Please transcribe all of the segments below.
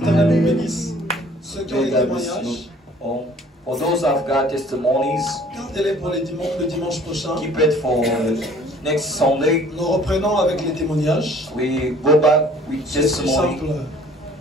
L'Éternel nous bénisse. Ceux qui ont des témoignages, for those who have got testimonies, gardez-les pour le dimanche prochain. keep it for next Sunday. Nous reprenons avec les témoignages. We go back with C'est si testimony. simple.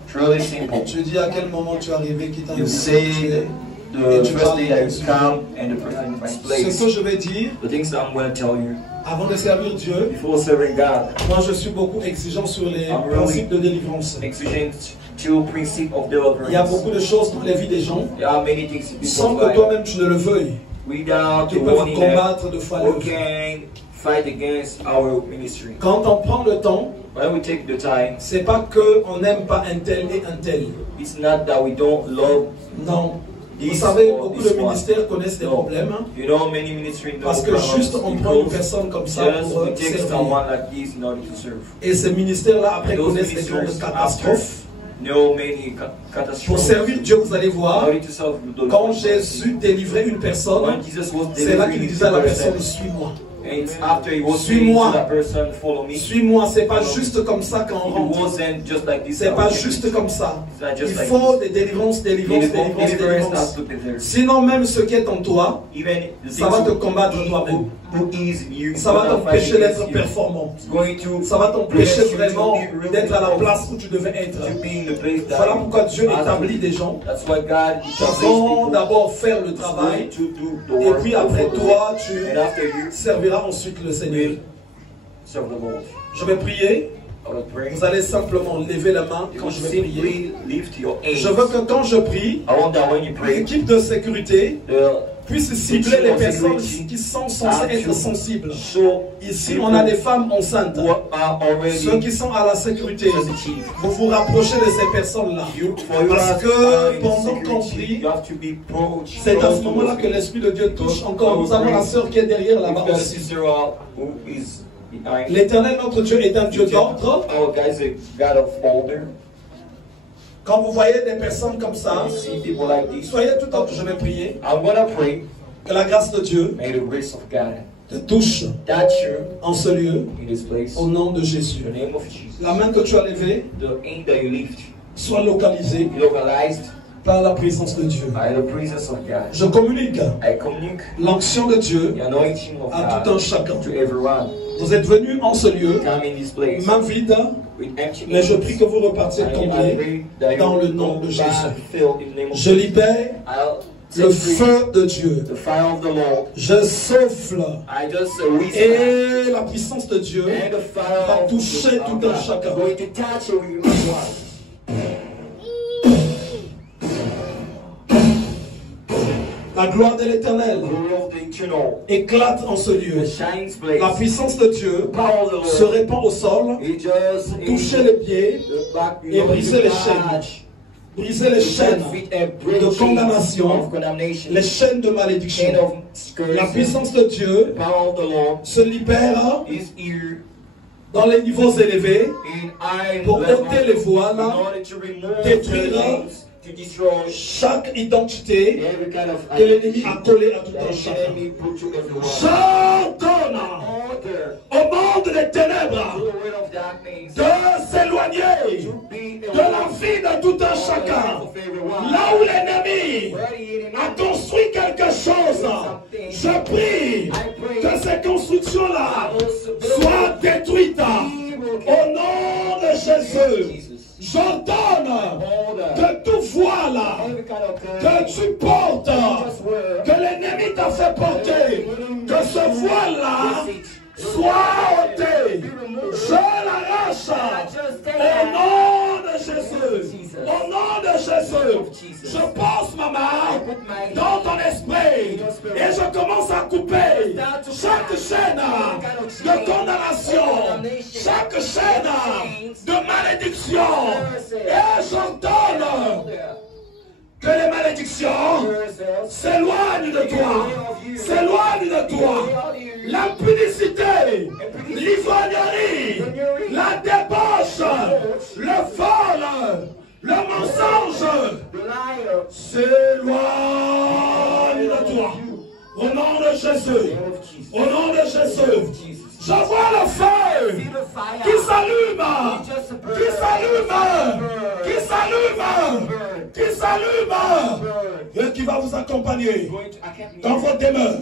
It's really simple. Tu dis à quel moment tu es arrivé, qui t'a You amené say où tu es. the first day that you come and the perfect place. Ce que je vais dire, The things that I'm going to tell you avant de servir Dieu, before serving God, moi je suis beaucoup exigeant sur les I'm really principes de délivrance. exigent to principle of Il y a deliverance. beaucoup de choses dans la vie des gens, There are many things in sans people's que life toi-même tu ne le veuilles, without qui the peuvent warning that combattre de fois we le can fight against our ministry. Quand on prend le temps, When we take the time, c'est pas que on n'aime pas un tel et un tel. it's not that we don't love Non. Vous this savez, or beaucoup this de one. ministères connaissent des No. problèmes. You know, many ministries know Parce que juste on prend une personne comme ça just pour we take servir. someone like this in order to serve. Et ces ministères-là, après, Those connaissent des genres de ministers catastrophes. No many Pour catastrophes. servir Dieu, vous allez In voir, order to serve the Lord. quand Jésus délivrait une personne, When Jesus was c'est là qu'il delivering disait à la the personne, person, suis-moi. and it's after he was Suis-moi. saying to that person, follow me. Suis-moi, c'est pas juste comme ça quand on It rentre. wasn't just like this. C'est pas juste comme ça. It's not Il just like faut this. des délivrances, délivrance, délivrance, Deliverance délivrance. has to be there. Sinon, même ce qui est en toi, Even the ça va te things combattre toi-même. who is in you, Ça va gonna t'empêcher fight d'être against you. performant. It's going to Ça va t'empêcher prevent you vraiment to be d'être à la really place où tu devais être. to be in the place that Voilà pourquoi Dieu has établit to- des gens That's why God qui established vont people d'abord faire le who's travail going to do the et work puis après for the toi, Lord. tu And after you serviras ensuite le Seigneur. will serve the Lord. Je vais prier. I will pray. Vous allez simplement lever la main You quand will je vais prier. simply lift your Je hands. veux que quand je prie, I want that when you pray, l'équipe de sécurité the puisse cibler les personnes qui sont censées être sensibles. show Ici, on a des femmes enceintes. who are already Ceux qui sont à la sécurité, sensitive. vous vous rapprochez de ces personnes-là. Parce que pendant qu'on prie, you have to be approached. c'est à ce moment-là que l'Esprit de Dieu touche encore. Nous avons la sœur qui est derrière là-bas We've got a aussi. sister who is behind. L'Éternel, notre Dieu, est un Dieu d'ordre. Our God is a God of order. Quand vous voyez des personnes comme ça, You see people like this. soyez tout en je vais prier. I'm gonna pray. Que la grâce de Dieu May the grace of God te touche touch you en ce lieu, in this place. au nom de In Jésus. the name of Jesus. La main que tu as levée The hand that you lift, soit localisée localized par la présence de Dieu. by the presence of God. Je communique I communicate l'onction de Dieu the anointing of à tout un God chacun. to everyone. Vous êtes venus en ce lieu, Come in this place main vide, with empty mais je hands. prie que vous repartiez I comblés pray that dans you le nom go de back Jésus. filled in the name of Je libère I'll le set free feu de Dieu. the fire of the Lord. Je souffle I just whisper. et la puissance de Dieu And the fire va of toucher tout un God chacun. is going to touch everyone. La gloire de l'Éternel Glory of the eternal. éclate en ce lieu. The shines place. La puissance de Dieu Power of the se Lord. répand au sol, It just toucher les pieds, the back et briser les chaînes. Briser les chaînes de condamnation, les chaînes de malédiction. La puissance de Dieu Power of the Lord se libère is here dans les niveaux élevés in iron pour level ôter les voiles, in order to remove détruire things, to destroy chaque identité every kind of que l'ennemi a collée à tout that un the chacun. enemy put to everyone. J'ordonne Order au monde des ténèbres to the way of darkness de s'éloigner to be de la vie de tout un chacun. of everyone. Là où l'ennemi Where the enemy a construit quelque chose, je prie que ces constructions-là soient détruites au nom de Jésus. J'ordonne que tout voile every kind of que tu portes, que l'ennemi t'a fait porter, que ce voile-là soit ôté. Je l'arrache au nom de Jésus. Au nom de Jésus, je pose ma main dans ton esprit et je commence à couper chaque chaîne de condamnation, chaque chaîne de malédiction. Et j'ordonne que les malédictions s'éloignent de toi, s'éloignent de toi. L'impudicité, l'ivrognerie, la débauche, le vol, le mensonge s'éloignent de toi. Au nom de Jésus, au nom de Jésus, je vois le feu feu qui s'allume, qui s'allume, qui s'allume, qui s'allume, et qui va vous accompagner dans vos demeures,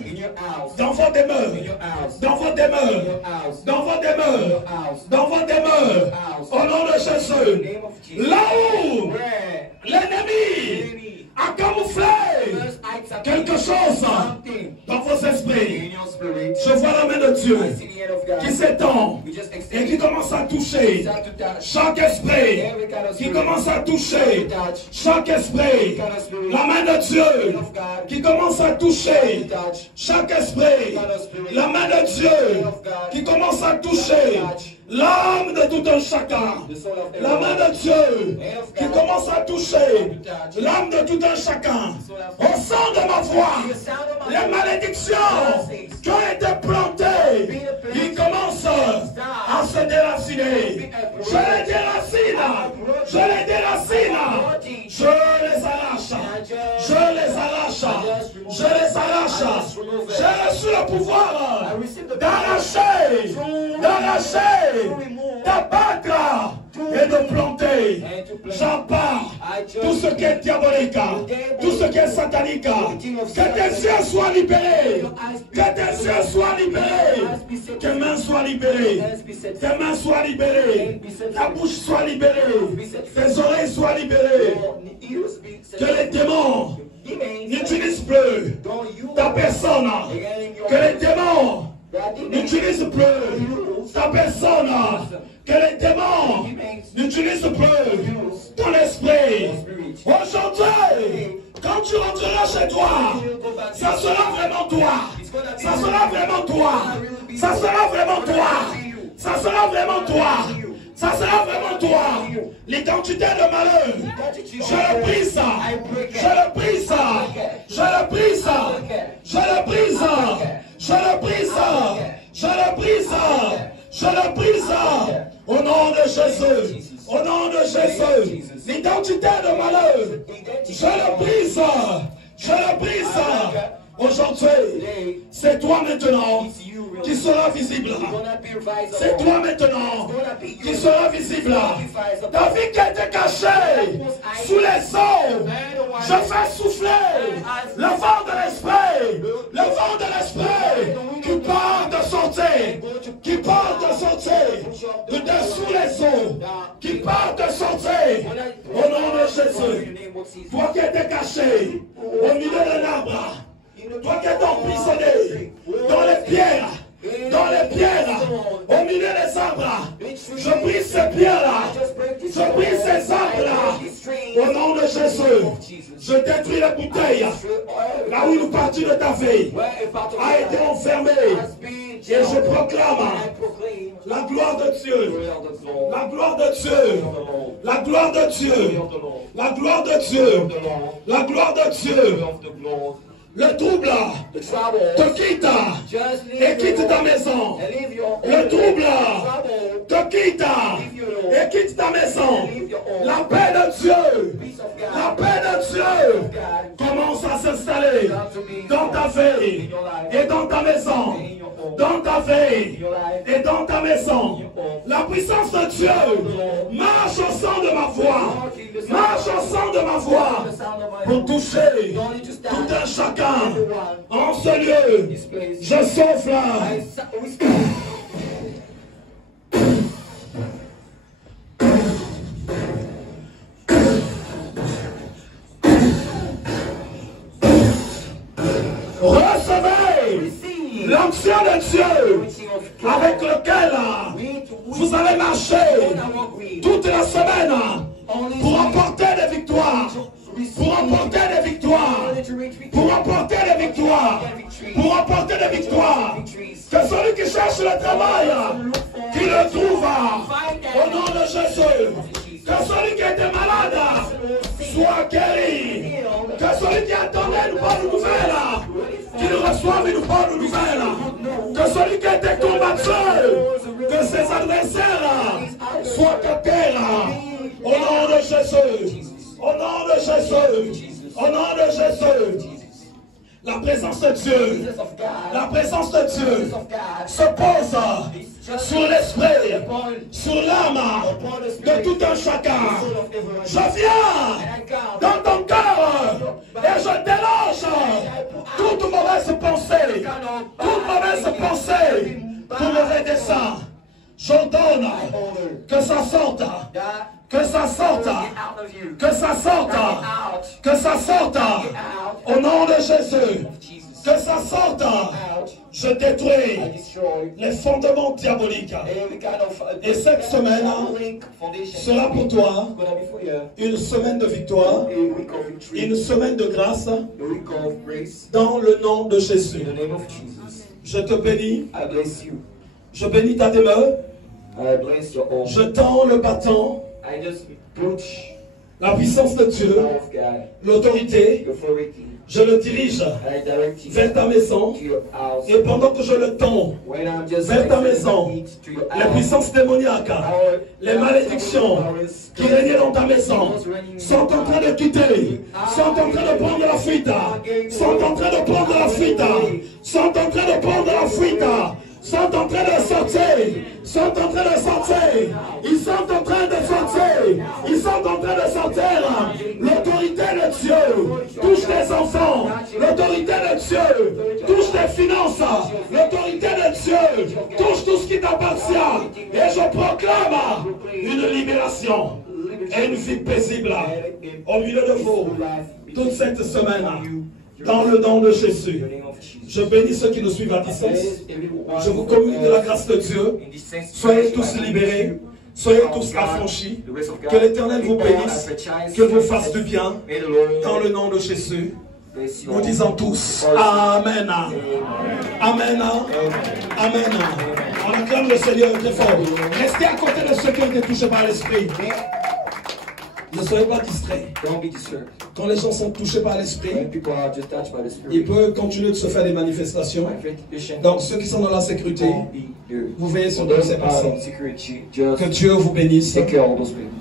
dans vos demeures, dans vos demeures, dans vos demeures, dans vos demeures, au nom de Jésus. Là où l'ennemi a camouflé quelque chose dans vos esprits, je vois la main de Dieu qui s'étend et qui commence à toucher chaque esprit, qui commence à toucher chaque esprit. La main de Dieu qui commence à toucher chaque esprit. La main de Dieu qui commence à toucher l'âme de tout un chacun. La main de Dieu qui commence à toucher l'âme de tout un chacun. Au son de ma voix, les malédictions qui ont été plantées, ils commencent à se déraciner. Je les déracine, je les déracine, je les arrache, je les arrache, je les arrache. J'ai reçu le pouvoir d'arracher, d'abattre et de planter. J'appars tout ce qui est diabolique, tout ce qui est satanique. Que tes yeux soient libérés, que tes yeux soient libérés, que tes mains soient libérées, tes mains soient libérées, ta bouche soit libérée, tes oreilles soient libérées. Que les démons n'utilisent plus ta personne, que les démons n'utilise plus ta personne, que les démons n'utilisent plus ton esprit. Aujourd'hui, quand tu rentreras chez toi, ça sera vraiment toi. Ça sera vraiment toi. Ça sera vraiment toi. Ça sera vraiment toi. Ça sera vraiment toi. L'identité de malheur, je le brise. Je le brise. Je le brise. Je le brise. Je le brise. Je le brise. Je le brise. Au nom de Jésus. Au nom de Jésus. L'identité de malheur, je le brise. Je le brise. Aujourd'hui, c'est toi maintenant qui sera visible. C'est toi maintenant qui sera visible. Ta vie qui a été cachée sous les eaux, je fais souffler le vent de l'esprit. Le vent de l'esprit qui part de sortir, qui part de sortir de dessous les eaux, qui part de sortir au nom de Jésus. Toi qui étais caché au milieu d'un arbre, toi qui es emprisonné dans les pierres, au milieu des arbres, je brise ces pierres-là, je brise ces arbres-là, au nom de Jésus. Je détruis la bouteille, là où une partie de ta vie a été enfermée, et je proclame la gloire de Dieu, la gloire de Dieu, la gloire de Dieu, la gloire de Dieu, la gloire de Dieu. Le trouble te quitte et quitte ta maison. Le trouble te quitte et quitte ta maison. La paix de Dieu, la paix de Dieu commence à s'installer dans ta vie et dans ta maison. Dans ta vie et dans ta maison. La puissance de Dieu marche au sang de ma voix. Marche au sang de ma voix pour toucher tout un chacun en ce lieu. Je souffle. Recevez l'onction de Dieu avec lequel vous allez marcher toute la semaine pour emporter des victoires, pour emporter des victoires, pour emporter des victoires, pour emporter des victoires. Que celui qui cherche le travail, qu'il le trouve au nom de Jésus. Que celui qui était malade soit guéri. Que celui qui attendait une bonne nouvelle, qu'il reçoive une bonne nouvelle. Que celui qui était combattu, que ses adversaires soient à terre. Au nom de Jésus. Au nom de Jésus. Au nom de Jésus. La présence de Dieu, la présence de Dieu se pose sur l'esprit, sur l'âme de tout un chacun. Je viens dans ton cœur et je déloge toute mauvaise pensée, tout mauvais dessein. J'ordonne que ça sorte, que ça sorte, que ça sorte, que ça sorte, au nom de Jésus, que ça sorte. Je détruis les fondements diaboliques. Et cette semaine sera pour toi une semaine de victoire, une semaine de grâce, dans le nom de Jésus. Je te bénis. Je bénis ta demeure. Je tends le bâton. La puissance de Dieu, l'autorité, je le dirige vers ta maison. Et pendant que je le tends vers ta maison, les puissances démoniaques, les malédictions qui régnaient dans ta maison sont en train de quitter, sont en train de prendre la fuite, sont en train de prendre la fuite, sont en train de prendre la fuite, sont en train de sortir, sont en train de sortir, ils sont en train de sortir, ils sont en train de sortir. L'autorité de Dieu touche tes enfants, l'autorité de Dieu touche tes finances, l'autorité de Dieu touche tout ce qui t'appartient. Et je proclame une libération et une vie paisible au milieu de vous toute cette semaine. Dans le nom de Jésus, je bénis ceux qui nous suivent à distance. Je vous communique de la grâce de Dieu. Soyez tous libérés. Soyez tous affranchis. Que l'Éternel vous bénisse. Que vous fasse du bien. Dans le nom de Jésus. Nous disons tous Amen. Amen. Amen. On acclame le Seigneur très fort. Restez à côté de ceux qui ont été touchés par l'Esprit. Ne soyez pas distraits. Quand les gens sont touchés par l'esprit, il peut continuer de se faire des manifestations. Donc ceux qui sont dans la sécurité, vous veillez sur toutes ces personnes. Que Dieu vous bénisse.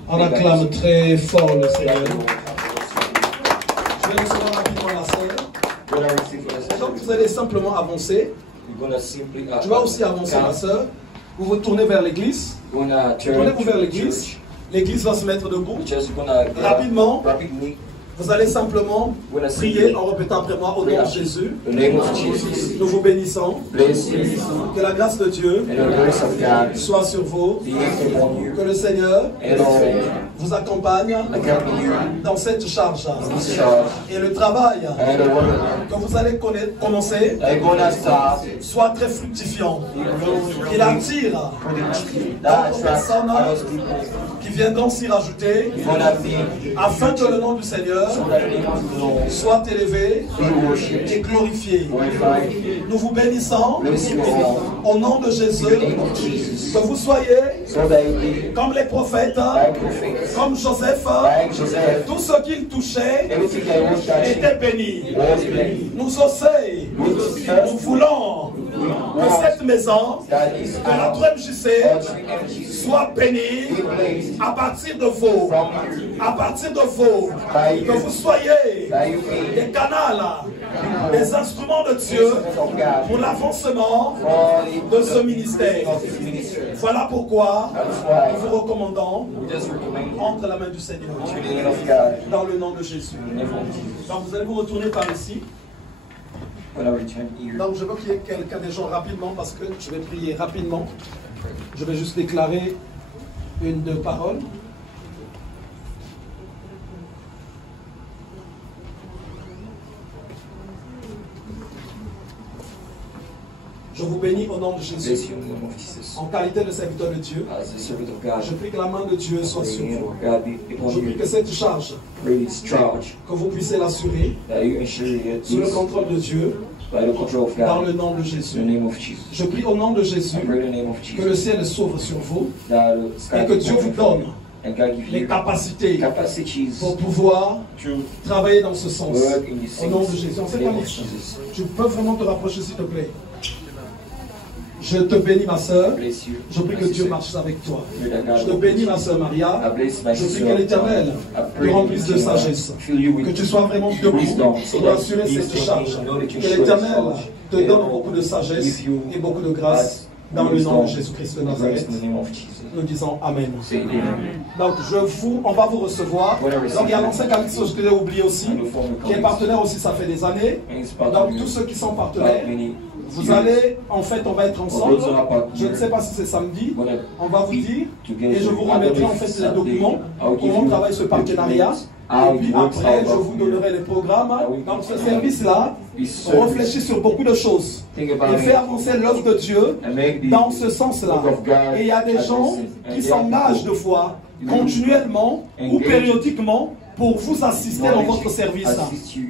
On acclame très fort le Seigneur. Je vais recevoir rapidement la sœur. Donc vous allez simplement avancer. Tu vas aussi avancer, ma sœur. Vous vous tournez vers l'église. Tournez-vous vers l'église. L'église va se mettre debout. Rapidement, vous allez simplement prier en répétant après moi au nom de Jésus. Nous vous bénissons. Que la grâce de Dieu soit sur vous. Que le Seigneur vous accompagne dans cette charge. Et le travail que vous allez commencer soit très fructifiant. Il attire d'autres personnes qui viendront s'y rajouter afin que le nom du Seigneur soit élevé et glorifié. Nous vous bénissons au nom de Jésus, que vous soyez comme les prophètes, comme Joseph, tout ce qu'il touchait était béni. Nous aussi, nous voulons que cette maison, que notre MJC soit bénie à partir de vous, que vous soyez des canaux, des instruments de Dieu pour l'avancement de ce ministère. Voilà pourquoi nous vous recommandons entre la main du Seigneur, dans le nom de Jésus. Donc vous allez vous retourner par ici. Donc je veux qu'il y ait quelqu'un des gens rapidement, parce que je vais prier rapidement. Je vais juste déclarer une deux paroles. Je vous bénis au nom de Jésus. En qualité de serviteur de Dieu, je prie que la main de Dieu soit sur vous. Je prie que cette charge, que vous puissiez l'assurer sous le contrôle de Dieu, dans le nom de Jésus. Je prie au nom de Jésus que le ciel s'ouvre sur vous et que Dieu vous donne les capacités pour pouvoir travailler dans ce sens. Au nom de Jésus. En cet instant, tu peux vraiment te rapprocher, s'il te plaît. Je te bénis, ma soeur. Je prie que Dieu marche avec toi. Je te bénis, ma soeur Maria. Je prie que l'Éternel te remplisse de sagesse. Que tu sois vraiment debout pour assurer cette charge. Que l'Éternel te donne beaucoup de sagesse et beaucoup de grâce. Dans le nom de Jésus-Christ de Nazareth, nous disons Amen. Donc, on va vous recevoir. Donc, il y a l'ancien Calixto, je te l'ai oublié aussi, qui est partenaire aussi, ça fait des années. Donc, tous ceux qui sont partenaires, vous allez, en fait, on va être ensemble. Je ne sais pas si c'est samedi. On va vous dire, et je vous remettrai en fait les documents, comment on travaille ce partenariat. Et puis après, je vous donnerai les programmes. Dans ce service-là, on réfléchit sur beaucoup de choses et fait avancer l'œuvre de Dieu dans ce sens-là. Et il y a des gens qui s'engagent de foi continuellement ou périodiquement pour vous assister dans votre service.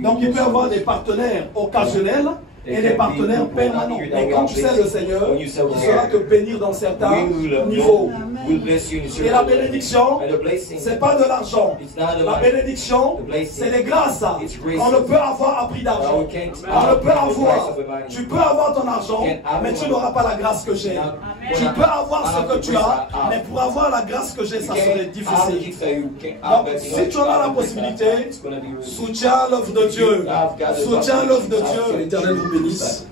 Donc il peut y avoir des partenaires occasionnels et des partenaires permanents. Et quand tu sais le Seigneur, il saura te bénir dans certains niveaux. Et la bénédiction, ce n'est pas de l'argent. La bénédiction, c'est les grâces. On ne peut avoir à prix d'argent. On ne peut avoir. Tu peux avoir ton argent, mais tu n'auras pas la grâce que j'ai. Tu peux avoir ce que tu as, mais pour avoir la grâce que j'ai, ça serait difficile. Donc, si tu en as la possibilité, soutiens l'œuvre de Dieu. Soutiens l'œuvre de Dieu. Que l'Éternel vous bénisse.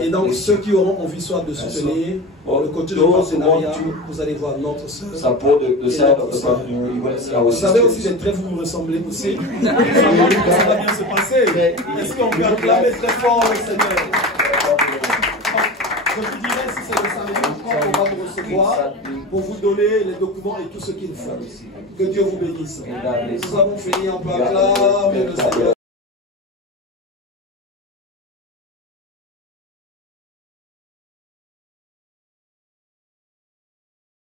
Et donc, ceux qui auront envie soit de soutenir le côté de partenariat, vous allez voir notre soeur. Vous savez aussi des traits, vous me ressemblez aussi. Ça va bien se passer. Est-ce qu'on peut acclamer très fort le Seigneur? Je vous dirai si c'est le samedi quand on va vous recevoir pour vous donner les documents et tout ce qu'il faut. Que Dieu vous bénisse. Nous avons fini, on peut acclamer le Seigneur.